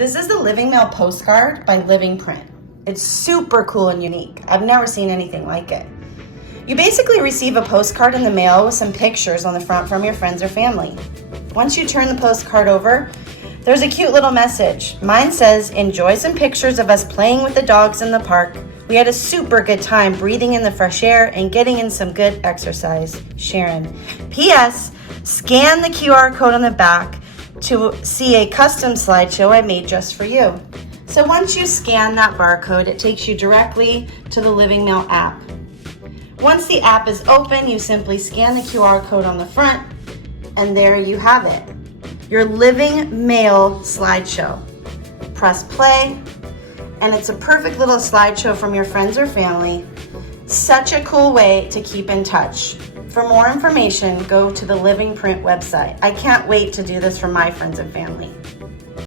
This is the LivingMail postcard by Living Print. It's super cool and unique. I've never seen anything like it. You basically receive a postcard in the mail with some pictures on the front from your friends or family. Once you turn the postcard over, there's a cute little message. Mine says, "Enjoy some pictures of us playing with the dogs in the park. We had a super good time breathing in the fresh air and getting in some good exercise. Sharon." P.S. Scan the QR code on the back to see a custom slideshow I made just for you. So once you scan that barcode, it takes you directly to the LivingMail app. Once the app is open, you simply scan the QR code on the front, and there you have it. Your LivingMail slideshow. Press play, and it's a perfect little slideshow from your friends or family. Such a cool way to keep in touch. For more information, go to the Living Print website. I can't wait to do this for my friends and family.